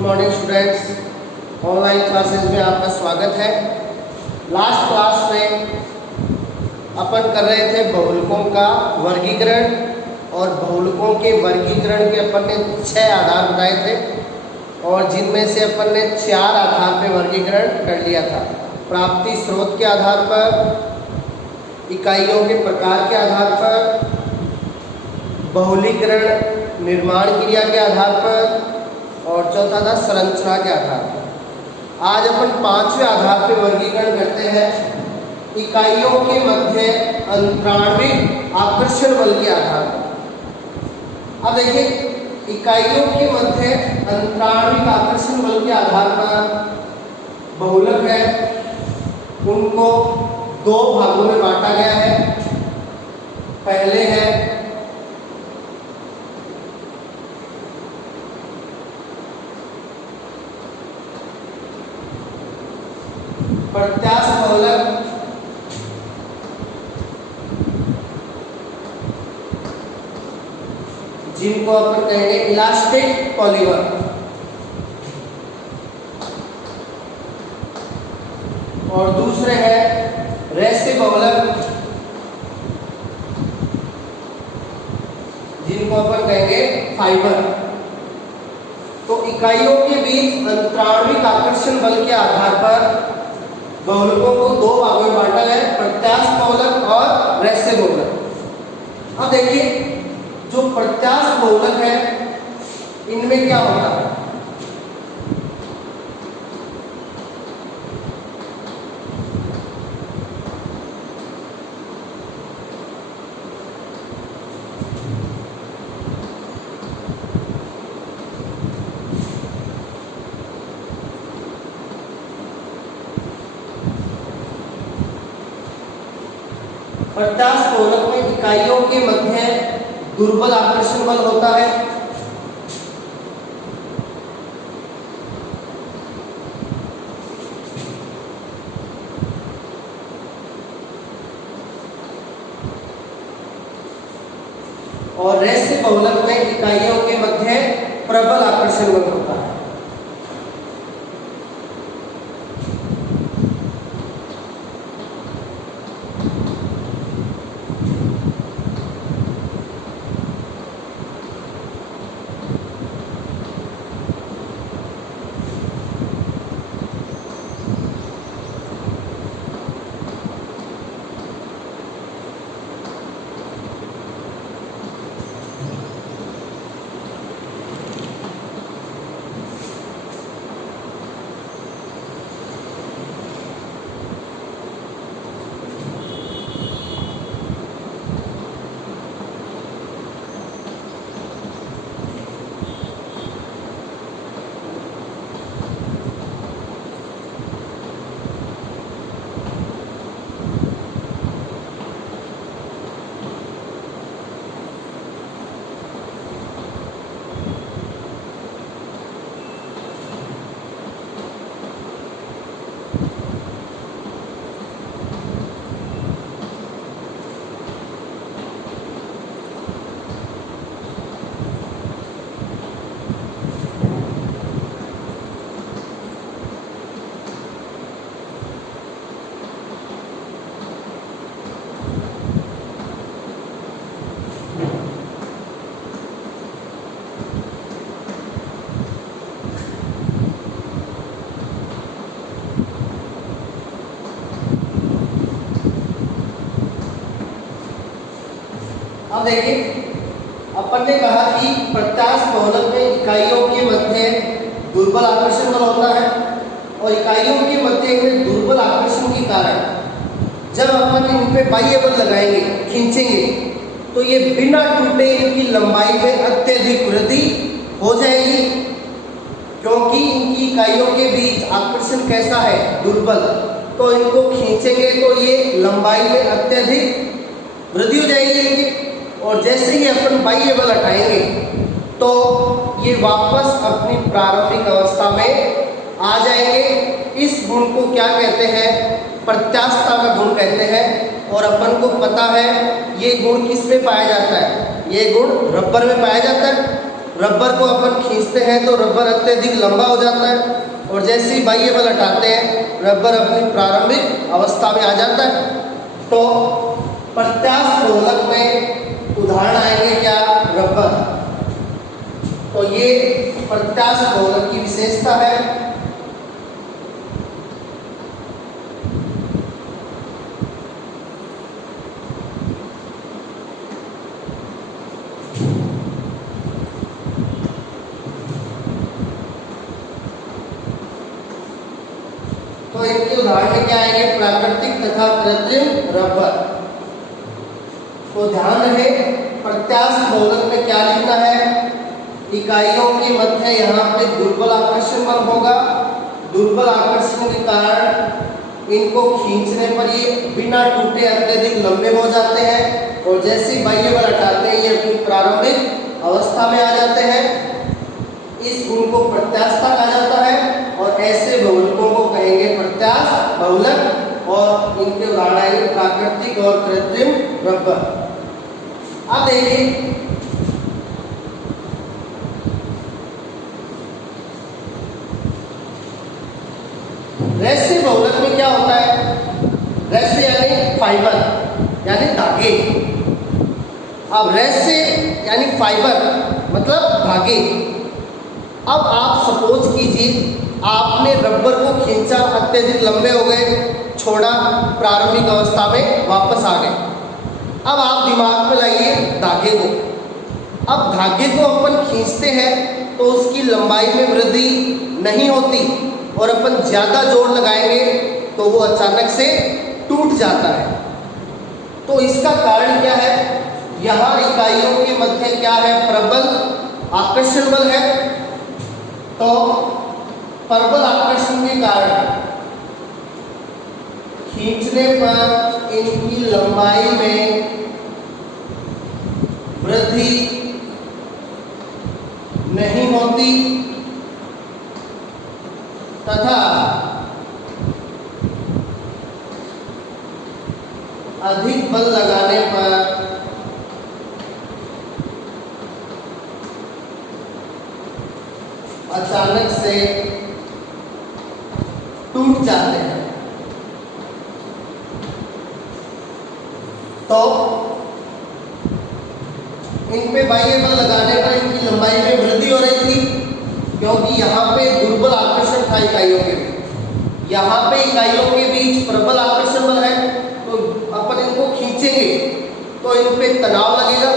Morning students, online classes में आपका स्वागत है। लास्ट क्लास में अपन कर रहे थे बहुलकों का वर्गीकरण और बहुलकों के वर्गीकरण के अपन ने 6 आधार बताए थे और जिनमें से अपन ने 4 आधार पे वर्गीकरण कर लिया था। प्राप्ति स्रोत के आधार पर, इकाइयों के प्रकार के आधार पर, बहुलीकरण निर्माण क्रिया के आधार पर और चौथा था संरचना के आधार पर। आज अपन 5वें आधार पर वर्गीकरण करते हैं, इकाइयों के मध्य अंतराणविक आकर्षण बल के आधार पर। अब देखिए, इकाइयों के मध्य अंतराणविक आकर्षण बल के आधार पर बहुलक है, उनको 2 भागों में बांटा गया है। पहले है प्रत्यास्थ बहुलक, जिनको अपन कहेंगे इलास्टिक पॉलीमर, और दूसरे है रेसिव बहुलक, जिनको अपन कहेंगे फाइबर। तो इकाइयों के बीच अंतराणविक आकर्षण बल के आधार पर बहुलकों को 2 भागों में बांटा गया है, प्रत्यास्थ बहुलक और रेसिव बहुलक। अब देखिए, जो प्रत्यास्थ बहुलक है इनमें क्या होता है? प्रत्यास्थ बहुलक में इकाइयों के मध्य दुर्बल आकर्षण बल होता है और रेसिव बहुलक में इकाइयों के मध्य प्रबल आकर्षण बल होता है। अब देखिए, अपन ने कहा कि प्रत्यास्थ बहुलक में इकाइयों के मध्य दुर्बल आकर्षण बल होता है और इकाइयों के मध्य में दुर्बल आकर्षण के कारण जब अपन इन पे बाह्य बल लगाएंगे, खींचेंगे, तो ये बिना टूटे इनकी लंबाई में अत्यधिक वृद्धि हो जाएगी, क्योंकि इनकी इकाइयों के बीच आकर्षण कैसा है? दुर्बल। तो इनको खींचेंगे तो ये लंबाई में अत्यधिक वृद्धि हो जाएगी इनकी, और जैसे ही अपन बाह्य बल हटाएंगे तो ये वापस अपनी प्रारंभिक अवस्था में आ जाएंगे। इस गुण को क्या कहते हैं? प्रत्यास्थता का गुण कहते हैं। और अपन को पता है ये गुण किस में पाया जाता है? ये गुण रबर में पाया जाता है। रबर को अपन खींचते हैं तो रबर अत्यधिक लंबा हो जाता है, और जैसे ही बाह्य बल हटाते हैं रबर अपनी प्रारंभिक अवस्था में आ जाता है। तो प्रत्यास्थ बहुलक में उदाहरण आएंगे क्या? रबर। तो ये प्रत्यास्थ बहुलक की विशेषता है। तो इनके उदाहरण में क्या आएंगे? प्राकृतिक तथा कृत्रिम रबर। तो ध्यान रहे प्रत्यास्थ बहुलक में क्या लिखना है? इकाइयों के मध्य यहाँ पे दुर्बल आकर्षण बल होगा। दुर्बल आकर्षण के कारण इनको खींचने पर ये बिना टूटे अत्यधिक लंबे हो जाते हैं, और जैसे ही बाह्य बल हटाते हैं ये अपनी प्रारंभिक अवस्था में आ जाते हैं। इस गुण को प्रत्यास्थता कहा जाता है, और ऐसे बहुलकों को कहेंगे प्रत्यास्थ बहुलक, और इनके उदाहरण आएंगे प्राकृतिक और कृत्रिम रबर। अब देखिए रेशे बहुलक में क्या होता है? रेशे यानी फाइबर यानी धागे। अब रेशे यानी फाइबर मतलब धागे। अब आप सपोज कीजिए आपने रबर को खींचा, अत्यधिक लंबे हो गए, छोड़ा, प्रारंभिक अवस्था में वापस आ गए। अब आप दिमाग में लाइए धागे को। अब धागे को अपन खींचते हैं तो उसकी लंबाई में वृद्धि नहीं होती, और अपन ज़्यादा जोर लगाएंगे तो वो अचानक से टूट जाता है। तो इसका कारण क्या है? यहाँ इकाइयों के मध्य क्या है? प्रबल आकर्षण बल है। तो प्रबल आकर्षण के कारण खींचने पर इनकी लंबाई में वृद्धि नहीं होती, तथा अधिक बल लगाने पर अचानक से टूट जाते हैं। तो इन पे बाह्य बल लगाने पर इनकी लंबाई में वृद्धि हो रही थी, क्योंकि यहाँ पे दुर्बल आकर्षण था इकाइयों के बीच। यहाँ पे इकाइयों के बीच प्रबल आकर्षण बल है, तो अपन इनको खींचेंगे तो इन पे तनाव लगेगा,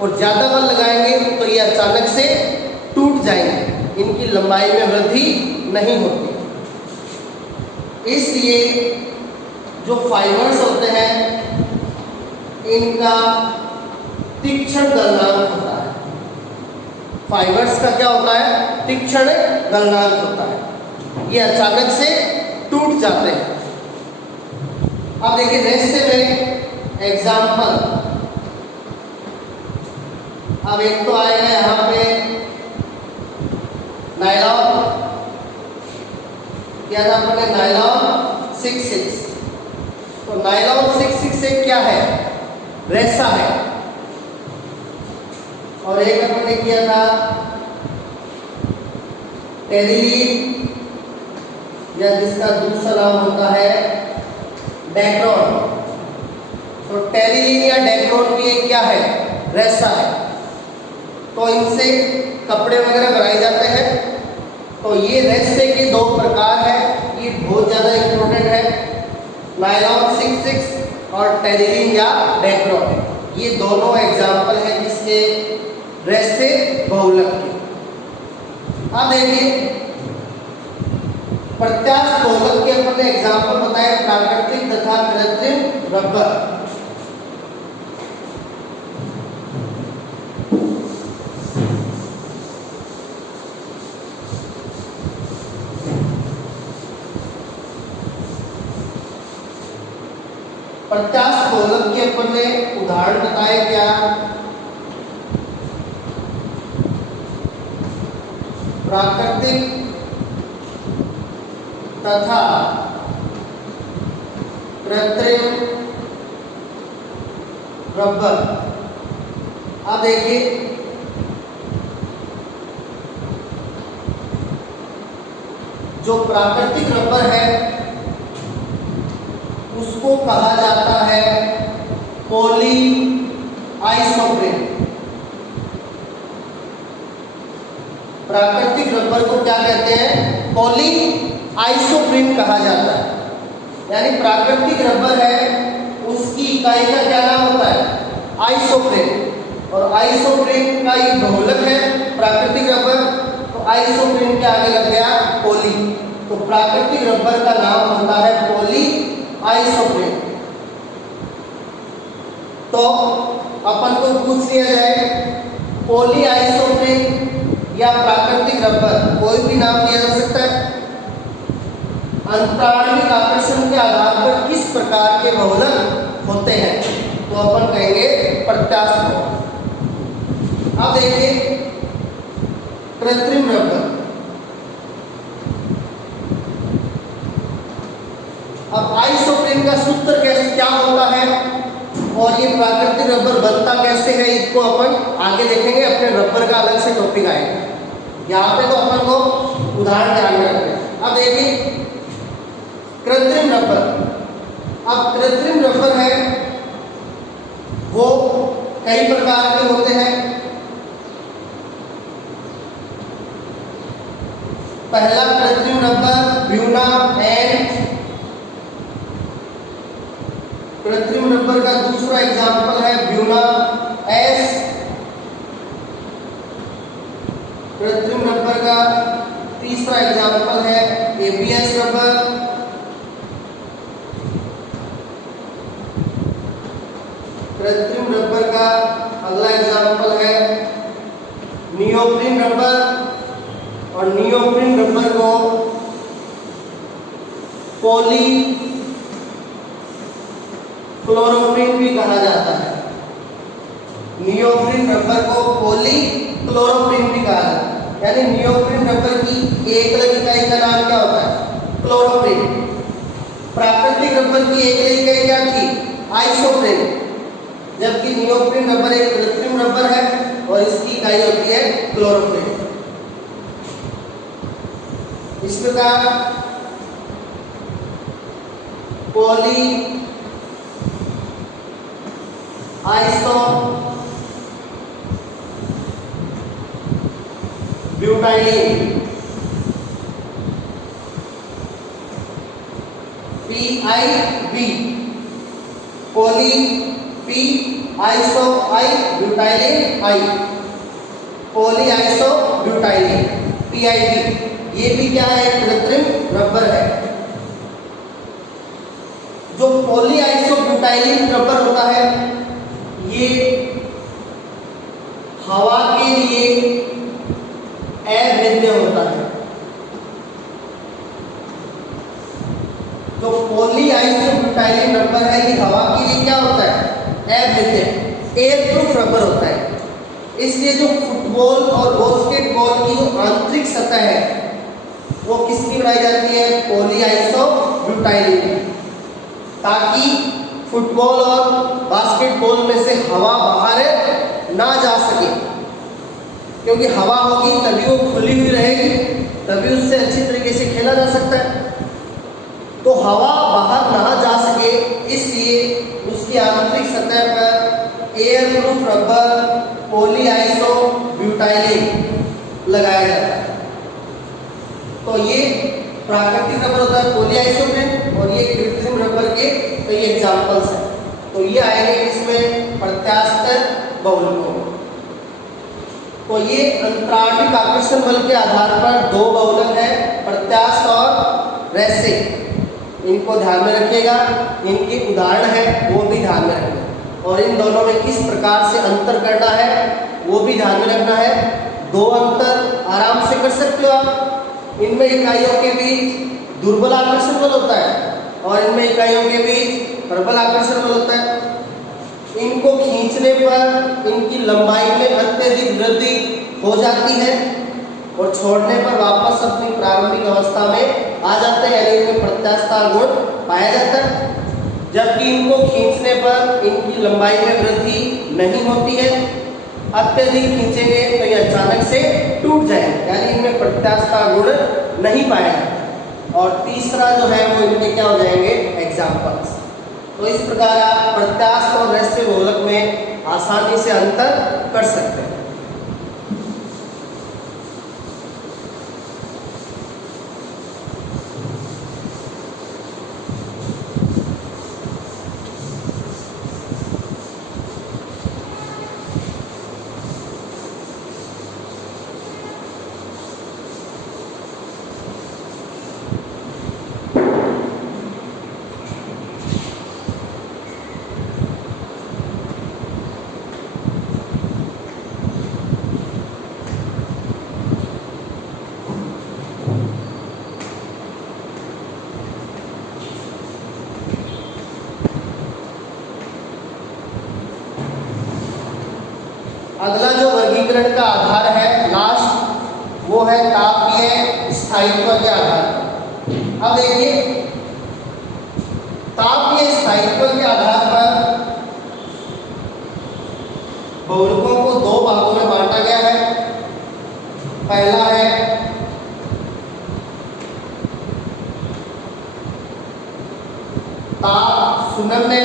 और ज़्यादा बल लगाएंगे तो ये अचानक से टूट जाएंगे, इनकी लंबाई में वृद्धि नहीं होती। इसलिए जो फाइबर्स होते हैं इनका तीक्ष्ण गलनांक होता है। फाइबर्स का क्या होता है? तीक्ष्ण गलनांक होता है। ये अचानक से टूट जाते हैं। अब देखिए रेशे में एग्जाम्पल। अब एक तो आएगा यहाँ पे नायलॉन, क्या था अपने? नायलॉन 66। तो नायलॉन 66 क्या है? रेशा है। और एक अपने किया था टेरिलीन, या जिसका दूसरा नाम होता है डेक्रोन। तो टेरिलीन या डेक्रोन भी एक क्या है? रेशा है। तो इनसे कपड़े वगैरह बनाए जाते हैं। तो ये रेशे के दो प्रकार हैं, ये बहुत ज़्यादा इम्पोर्टेंट है, नायलॉन 66 और टेरिलीन या डेक्रोन। ये दोनों एग्जाम्पल हैं जिसके रेशे बहुलक के। अब देखिए प्रत्यास्थ बहुलक के अपने एग्जाम्पल बताए प्राकृतिक तथा कृत्रिम रबर। प्रत्यास्थ बहुलक के अपने उदाहरण बताए क्या? प्राकृतिक तथा कृत्रिम रबर। अब देखिए जो प्राकृतिक रबर है उसको कहा जाता है पॉली आइसोप्रीन। प्राकृतिक रबर को क्या कहते हैं? पॉली आइसोप्रीन कहा जाता है। यानी प्राकृतिक रबर है उसकी इकाई का क्या नाम होता है? आइसोप्रीन। और आइसोप्रीन का ये बहुलक है प्राकृतिक रबर, तो आइसोप्रीन के आगे लग गया पॉली, तो प्राकृतिक रबर का नाम होता है पॉली आइसोप्रीन। तो अपन को पूछ लिया जाए पॉली आइसोप्रीन या प्राकृतिक रबर, कोई भी नाम दिया जा सकता है। अंतराणविक आकर्षण के आधार पर किस प्रकार के बहुलक होते हैं? तो अपन कहेंगे प्रत्यास्थ बहुलक। अब देखिए कृत्रिम रबर। अब आइसोप्रीन का सूत्र कैसे क्या होता है और ये प्राकृतिक रबर बनता कैसे है, इसको अपन आगे देखेंगे। अपने रबर का अलग से टॉपिक आएगा, यहाँ पे तो अपन को उदाहरण ध्यान में रखते हैं। अब देखिए कृत्रिम रबर। अब कृत्रिम रबर है वो कई प्रकार के होते हैं। पहला कृत्रिम रबर ब्यूना एंड। कृत्रिम रबर का दूसरा एग्जाम्पल है ब्यूना एस। कृत्रिम रबर का तीसरा एग्जाम्पल है एबीएस रबर। कृत्रिम रबर का अगला एग्जाम्पल है नियोप्रीन रबर, और नियोप्रीन रबर को पॉली क्लोरोप्रीन भी कहा जाता है। नियोप्रीन रबर को पॉली क्लोरोप्रीन भी कहा जाता है। यानी नियोप्रीन रबर की एकल इकाई का नाम क्या होता है? क्लोरोप्रीन। प्राकृतिक रबर की एकल इकाई क्या थी? आइसोप्रीन। जबकि नियोप्रीन रबर एक कृत्रिम रबर है और इसकी इकाई होती है क्लोरोप्रीन। इस प्रकार polyisobutylene PIB, poly P iso I butylene I, polyisobutylene PIB। ये भी क्या है? कृत्रिम रबर है। जो पॉली आइसो ब्यूटाइलिन रबर होता है ये हवा के लिए अभेद्य होता है। जो पॉली आइसो ब्यूटाइलिन रबर है ये हवा के लिए क्या होता है? अभेद्य, एयर प्रूफ रबर होता है। इसलिए जो फुटबॉल और बास्केटबॉल की जो आंतरिक सतह है वो किसकी बनाई जाती है? पॉली आइसो ब्यूटाइलिन, ताकि फुटबॉल और बास्केटबॉल में से हवा बाहर ना जा सके। क्योंकि हवा होगी तभी वो खुली हुई रहेगी, तभी उससे अच्छी तरीके से खेला जा सकता है। तो हवा बाहर ना जा सके इसलिए उसकी आंतरिक सतह पर air proof rubber polyisobutylene लगाया जाता है। तो ये प्राकृतिक रबर होता है पॉली आइसोप्रीन, और ये कृत्रिम रबर के कई एग्जांपल्स हैं। तो ये आएंगे इसमें प्रत्यास्थ बहुलकों। तो ये अंतराणविक आकर्षण बल के आधार पर दो बहुलक है, प्रत्यास्थ और रैसिक। इनको ध्यान में रखिएगा, इनके उदाहरण है वो भी ध्यान में रखना, और इन दोनों में किस प्रकार से अंतर करना है वो भी ध्यान में रखना है। दो अंतर आराम से कर सकते हो आप। इनमें इकाइयों के बीच दुर्बल आकर्षण बल होता है और इनमें इकाइयों के बीच प्रबल आकर्षण बल होता है। इनको खींचने पर इनकी लंबाई में अत्यधिक वृद्धि हो जाती है और छोड़ने पर वापस अपनी प्रारंभिक अवस्था में आ जाते हैं, यानी इनमें प्रत्यास्थ गुण पाया जाता है। जबकि इनको खींचने पर इनकी लंबाई में वृद्धि नहीं होती है। अत्यधिक खींचेंगे तो ये अचानक से टूट जाएंगे, यानी इनमें प्रत्यास्थ गुण नहीं पाया जाता। और तीसरा जो है वो इनके क्या हो जाएंगे, एग्जाम्पल्स। तो इस प्रकार आप प्रत्यास्थ और रहस्य बहुलक में आसानी से अंतर कर सकते हैं। अगला जो वर्गीकरण का आधार है लास्ट, वो है तापीय स्थायित्व के आधार पर। अब देखिए, तापीय स्थायित्व के आधार पर बहुलकों को दो भागों में बांटा गया है। पहला है ताप सुनम्य,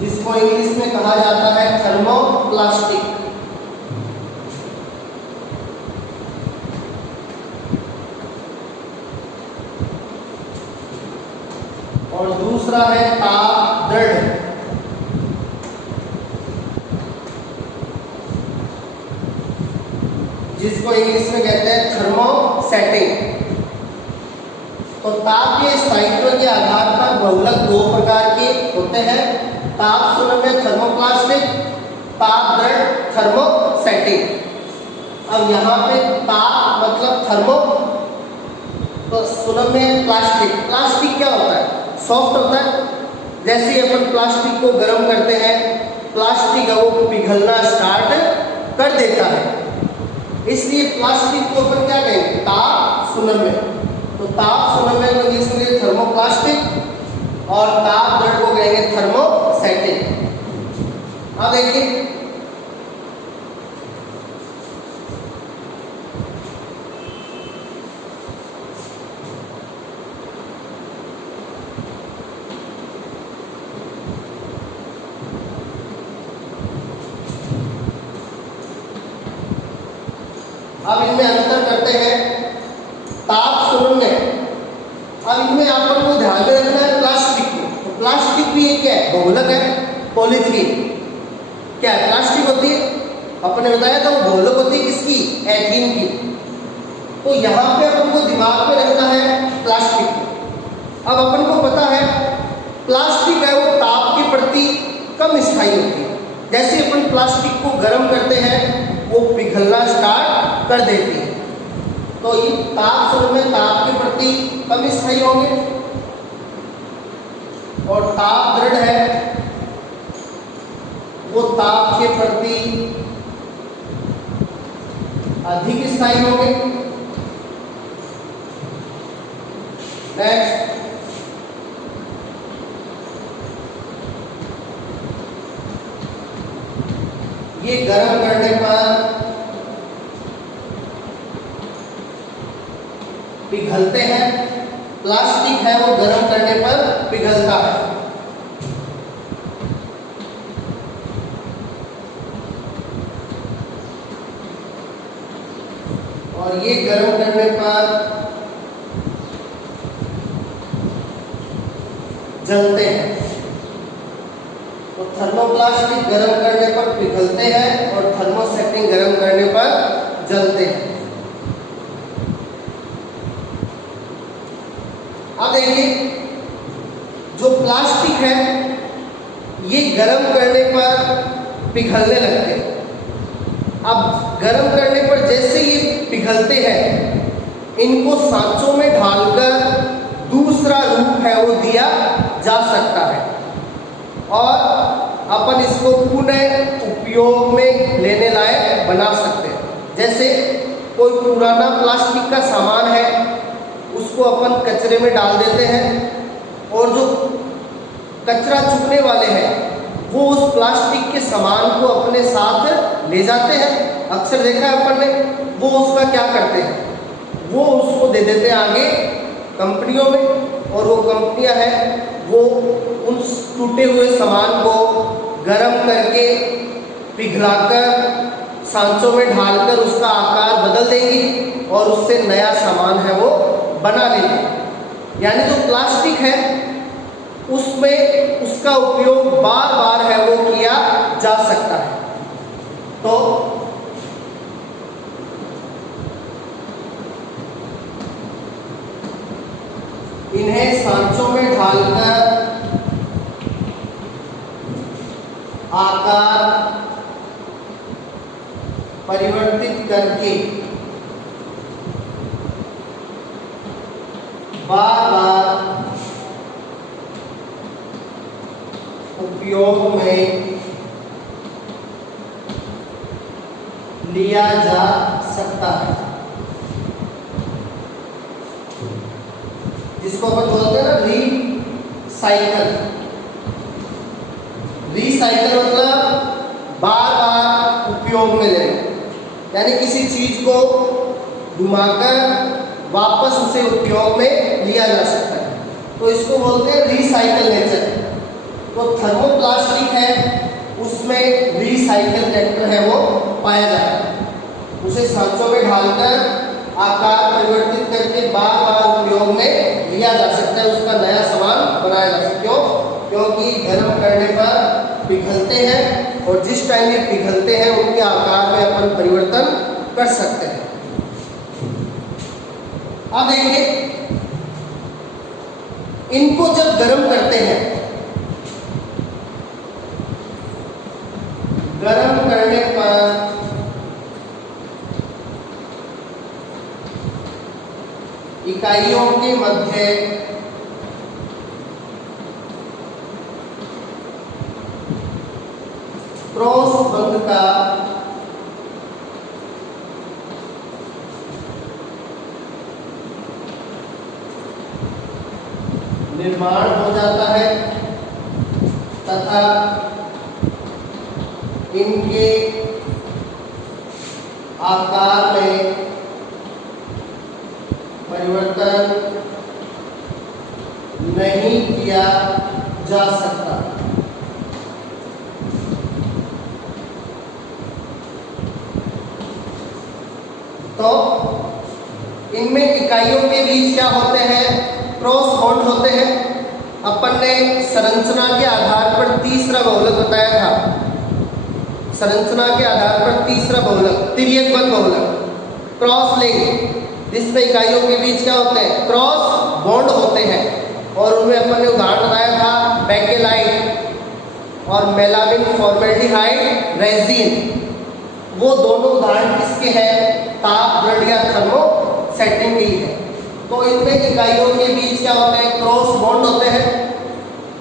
जिसको इंग्लिश में कहा जाता है थर्मोप्लास्टिक। और दूसरा है ताप दृढ़, जिसको इंग्लिश में कहते हैं थर्मोसेटिंग। तो तापीय स्थायित्व के आधार पर बहुलक दो प्रकार के होते हैं, ताप सुनम्य थर्मोप्लास्टिक, ताप दृढ़ थर्मोसेटिंग। अब यहाँ पे ताप मतलब थर्मो, तो सुनम्य प्लास्टिक। प्लास्टिक क्या होता है, सॉफ्ट होता है। जैसे अपन प्लास्टिक को गर्म करते हैं, प्लास्टिक वो पिघलना स्टार्ट कर देता है, इसलिए प्लास्टिक को अपन क्या कहेंगे, ताप सुनम्य। तो ताप सुनम्य को इंग्लिश में थर्मोप्लास्टिक और ताप दृढ़ को कहेंगे थर्मोसेटिंग। अब देखिए, अब इनमें अंतर करते हैं। ताप सुनम्य, अब इनमें अपन को ध्यान में रखना है प्लास्टिक को। तो प्लास्टिक भी एक क्या है, बहुलक है। पॉलीथीन क्या है, प्लास्टिक होती है। अपन ने बताया था वो बहुलक होती है किसकी, एथीन की। तो यहाँ पे अपन को दिमाग में रखना है प्लास्टिक को। अब अपन को पता है प्लास्टिक है वो ताप के प्रति कम स्थायी होती है। जैसे अपन प्लास्टिक को गर्म करते हैं वो पिघलना स्टार्ट कर देती है। तो ये ताप सुनम्य ताप के प्रति कम स्थायी होंगे, और ताप दृढ़ है वो ताप के प्रति अधिक स्थायी होंगे। नेक्स्ट, ये गर्म करने पर पिघलते हैं। प्लास्टिक है वो गर्म करने पर पिघलता है। और ये गर्म करने पर जलते हैं। तो थर्मोप्लास्टिक गर्म करने पर पिघलते हैं और थर्मोसेटिंग गर्म करने पर जलते हैं। अब देखिए, जो प्लास्टिक है ये गर्म करने पर पिघलने लगते हैं। अब गर्म करने पर जैसे ये पिघलते हैं, इनको सांचों में ढालकर दूसरा रूप है वो दिया जा सकता है, और अपन इसको पुनः उपयोग में लेने लायक बना सकते हैं। जैसे कोई पुराना प्लास्टिक का सामान है, उसको अपन कचरे में डाल देते हैं, और जो कचरा चुकने वाले हैं वो उस प्लास्टिक के सामान को अपने साथ ले जाते हैं। अक्सर देखा है अपन ने, वो उसका क्या करते हैं, वो उसको दे देते हैं आगे कंपनियों में, और वो कंपनियां हैं वो उन टूटे हुए सामान को गर्म करके पिघलाकर सांचों में ढालकर उसका आकार बदल देंगी और उससे नया सामान है वो बना लेंगे। यानी जो प्लास्टिक है उसमें उसका उपयोग बार बार है वो किया जा सकता है। तो इन्हें सांचों में ढालकर आकार परिवर्तित करके बार बार उपयोग में लिया जा सकता है, जिसको अपन बोलते हैं ना रीसाइकल। रीसाइकल मतलब बार बार उपयोग में लेना, यानी किसी चीज को घुमाकर वापस उसे उपयोग में लिया जा सकता है, तो इसको बोलते हैं रीसाइकल नेचर। तो थर्मोप्लास्टिक है उसमें रीसाइकल कैरेक्टर है वो पाया जाता है। उसे सांचों में ढालकर आकार परिवर्तित करके बार बार उपयोग में लिया जा सकता है, उसका नया सामान बनाया जा सकता है। क्यों? क्योंकि गर्म करने पर पिघलते हैं और जिस टाइम ये पिघलते हैं उनके आकार में अपन परिवर्तन कर सकते हैं। अब देखिए, इनको जब गर्म करते हैं, गर्म करने पर इकाइयों के मध्य क्रॉस बंध का निर्माण हो जाता है तथा इनके आकार में परिवर्तन नहीं किया जा सकता। तो इनमें इकाइयों के बीच क्या होते हैं? क्रॉस बॉन्ड होते हैं। अपन ने संरचना के आधार पर तीसरा बहुलक बताया था। संरचना के आधार पर तीसरा बहुलक तिर्यक बंध बहुलक, क्रॉस लिंक, जिसमें इकाइयों के बीच क्या होते हैं? क्रॉस बॉन्ड होते हैं। और उनमें अपन ने उदाहरण बताया था बेकेलाइट और मेलामिन फॉर्मेल्डिहाइड रेजिन। वो दोनों उदाहरण किसके हैं? ताप दृढ़ या थर्मो सेटिंग की है। तो इनमें इकाइयों के बीच क्या होते हैं? क्रॉस बॉन्ड होते हैं,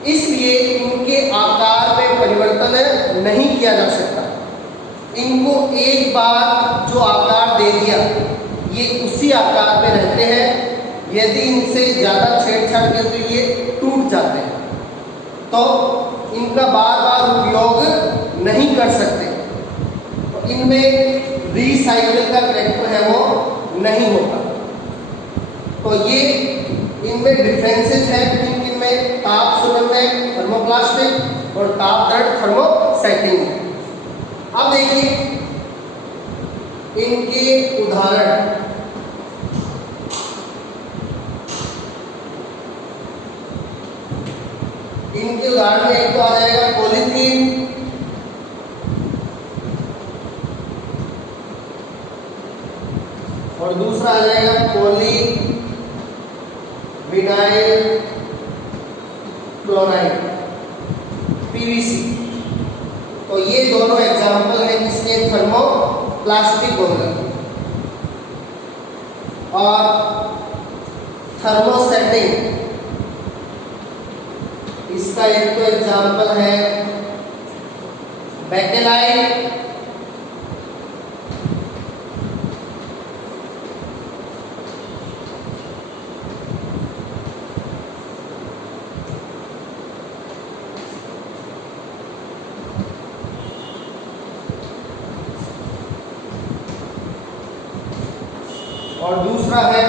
इसलिए इनके आकार में परिवर्तन नहीं किया जा सकता। इनको एक बार जो आकार दे दिया ये उसी आकार में रहते हैं। यदि इनसे ज़्यादा छेड़छाड़ के तो ये टूट जाते हैं, तो इनका बार बार उपयोग नहीं कर सकते। तो इनमें रीसाइकिल का कैरेक्टर है वो नहीं होता। तो ये इनमें डिफरेंसेस है किन किन में? ताप सुगंधक थर्मोप्लास्टिक और ताप दृढ़ थर्मोसेटिंग। अब देखिए इनके उदाहरण। इनके उदाहरण में एक तो आ जाएगा पॉलीथीन, और दूसरा आ जाएगा पॉली विनाइल क्लोराइड पीवीसी। तो ये दोनों एग्जाम्पल है किसके? थर्मोप्लास्टिक बहुलक। और थर्मोसेटिंग, इसका एक तो एग्जाम्पल है बेकेलाइट और दूसरा है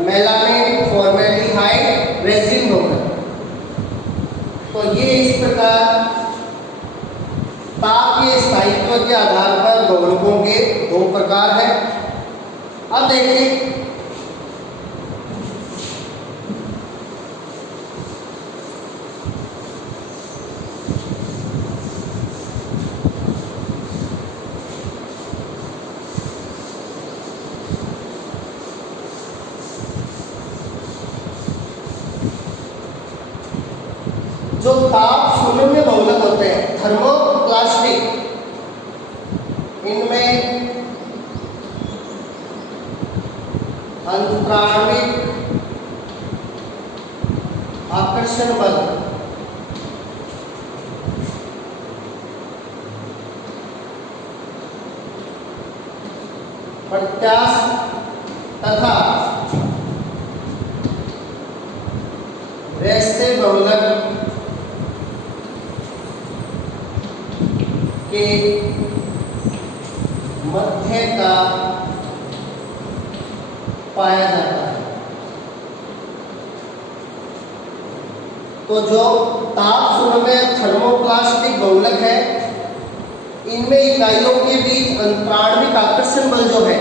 मेलामाइन फॉर्मेल्डिहाइड रेजिन बहुलक। तो ये इस प्रकार ताप के स्थायित्व के आधार पर बहुलकों के दो प्रकार हैं। अब देखिए जो ताप शून्य बहुलक होते हैं थर्मोप्लास्टिक, इनमें अंतराणविक आकर्षण बल प्रत्यास्थ तथा वैसे बहुलक के मध्य का पाया जाता है। तो जो ताप सुरम्य थर्मोप्लास्टिक बहुलक है, इनमें इकाइयों के बीच अंतराणविक आकर्षण बल जो है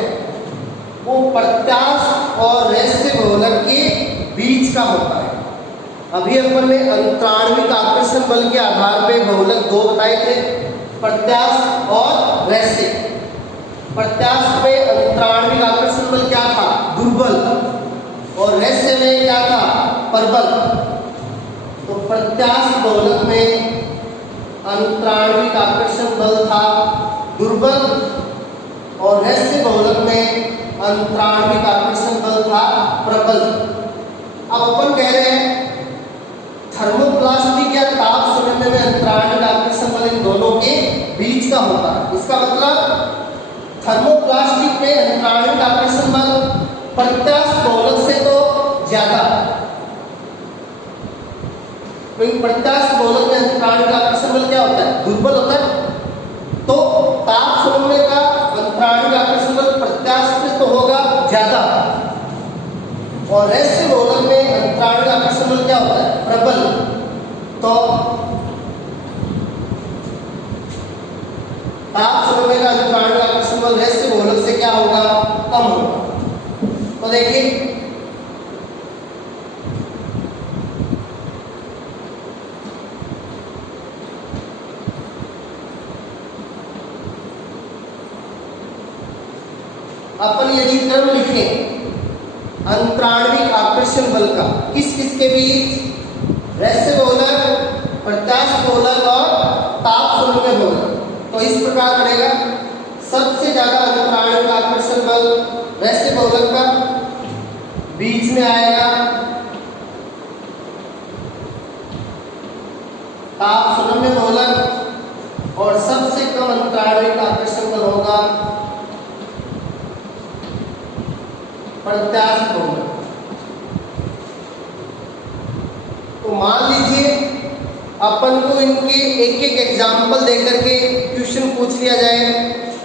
वो प्रत्यास्थ और रैस्य बहुलक के बीच का होता है। अभी अपन ने अंतराणविक आकर्षण बल के आधार पे बहुलक दो बताए थे, प्रत्यास्थ और रैस्य। प्रत्यास्थ में अंतराणविक आकर्षण बल क्या था? दुर्बल। और रैस्य में क्या था? प्रबल। तो प्रत्यास्थ बहुलक में अंतराणविक आकर्षण बल था दुर्बल और रैस्य बहुलक में अंतराणविक आकर्षण बल था प्रबल। अब अपन कह रहे हैं थर्मोप्लास्टिक या ताप सुरम्य में अंतराणविक आकर्षण बल इन दोनों के बीच का होता है। इसका मतलब थर्मोप्लास्टिक में अंतराणविक आकर्षण बल प्रत्यास्थ बहुलक से तो ज्यादा, क्योंकि प्रत्यास्थ बहुलक में अंतराणविक आकर्षण बल क्या होता है? दुर्बल होता है। तो ताप सुरम्य का अंतराणविक आकर्षण बल प्रत्यास्थ से तो होगा ज्यादा, और रैस्य बहुलक में अंतराणविक आकर्षण बल क्या होता है? प्रबल। तो ताप सुरम्य का अंतराणविक आकर्षण बल रैस्य बहुलक से क्या होगा? कम होगा। तो देखिए अपन यदि क्रम लिखें अंतराणविक आकर्षण बल का किस किस के बीच? रैस्य बहुलक, प्रत्यास्थ बहुलक और ताप सुरम्य बहुलक। तो इस प्रकार बनेगा सबसे ज्यादा अंतराणविक आकर्षण बल रैस्य बहुलक का, बीच में आएगा ताप सुरम्य बहुलक और सबसे कम अंतराणविक आकर्षण बल होगा प्रत्यास्थ बहुलक। तो मान लीजिए अपन को इनके एक एक एग्जाम्पल देकर के क्वेश्चन पूछ लिया जाए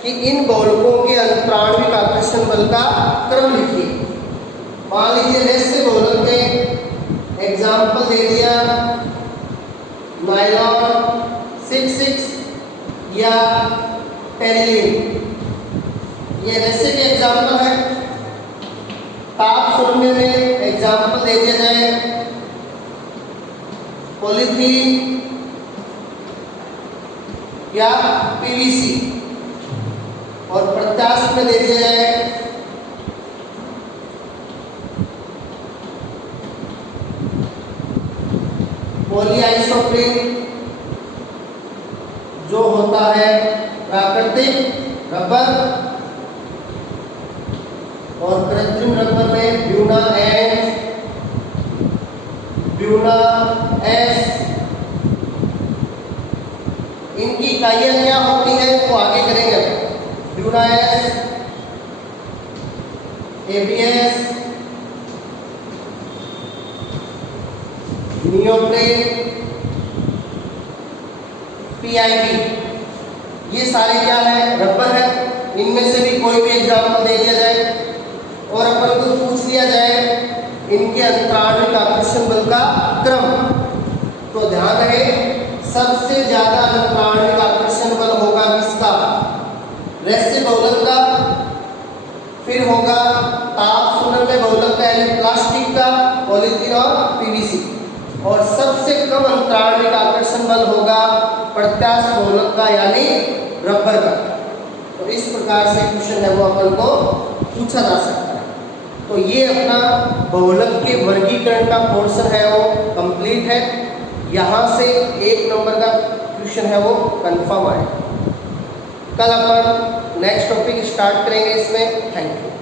कि इन बहुलकों के अंतराणविक आकर्षण बल का क्रम लिखिए। मान लीजिए रैस्य बहुलक में एग्जाम्पल दे दिया नायलॉन 66 या टेरिलिन, ये रैस्य के एग्जाम्पल है। ताप सुरम्य में एग्जाम्पल दे दिया जाए पॉलीथीन या पीवीसी, और प्रत्यास्थ में दे दिया जाए पॉलीआइसोप्रीन जो होता है प्राकृतिक रबर, और कृत्रिम रबर में ब्यूना एन, ब्यूना एस। इनकी इकाइयां क्या होती है वो आगे करेंगे। ब्यूना एस, एबीएस, नियोप्रेन, पीआईबी, ये सारे क्या है? रबर है। इनमें से भी कोई भी एग्जाम्पल दे दिया जाए। और अपन को पूछ लिया जाए इनके अंतराणविक आकर्षण बल का क्रम, तो ध्यान रहे सबसे ज्यादा अंतराणविक आकर्षण बल होगा किसका? रैखिक बहुलक का, फिर होगा ताप सुनन्य बहुलक का यानी प्लास्टिक का, पॉलीथीन और पीवीसी, और सबसे कम अंतराणविक आकर्षण बल होगा प्रत्यास्थ बहुलक का यानी रबर का। तो इस प्रकार से क्वेश्चन है वो अपन को पूछा जा सकता है। तो ये अपना बहुलक के वर्गीकरण का पोर्शन है वो कंप्लीट है। यहाँ से 1 नंबर का क्वेश्चन है वो कंफर्म आए। कल अपन नेक्स्ट टॉपिक स्टार्ट करेंगे इसमें। Thank you.